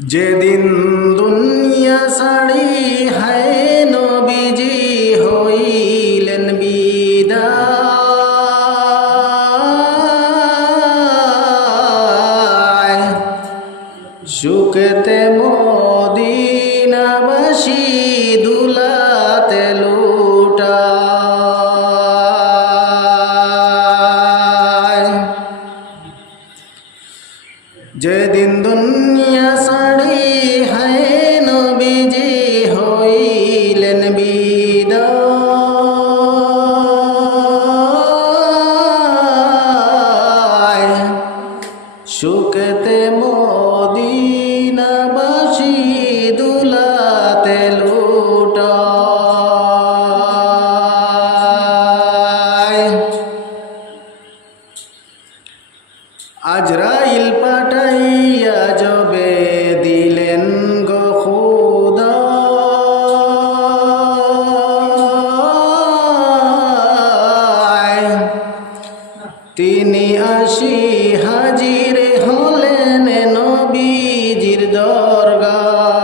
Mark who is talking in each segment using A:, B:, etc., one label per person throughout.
A: যেদিন দুনিয়া সাড়ি হায় নবীজি হইলেন বিদায়। সুখেতে মদিনাবাসী যেদিন দুনিয়া সাড়ি হায় নবীজি হইলেন বিদায়। সুখতে মদিনাবাসী দুলাতে লুটায়। আজরাইল পাঠাইয়া তিনি আসি হাজির হলেন নবীজির দরগায়।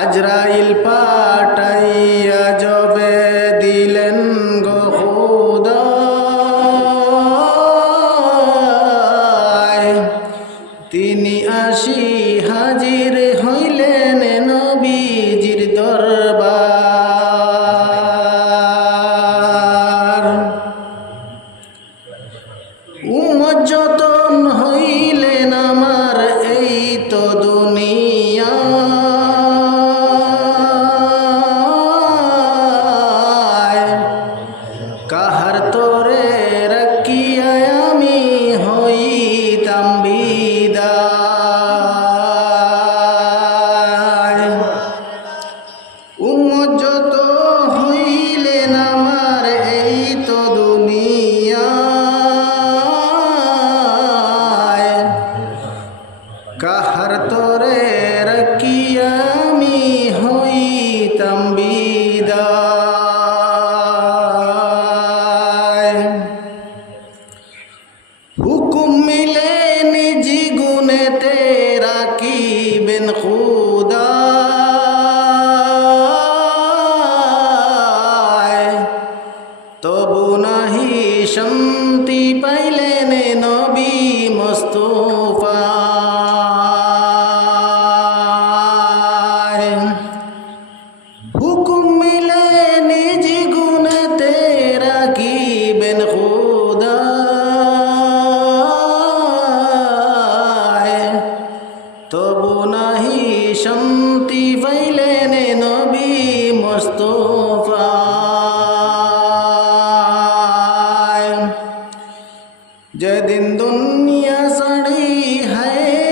A: আজরাইল পাটাইয়া জবে দিলেন গো তিনি আসি হাজির তবু নাহি শান্তি পাইলেন নবী মোস্তফা। যেদিন দুনিয়া সাড়ি হায়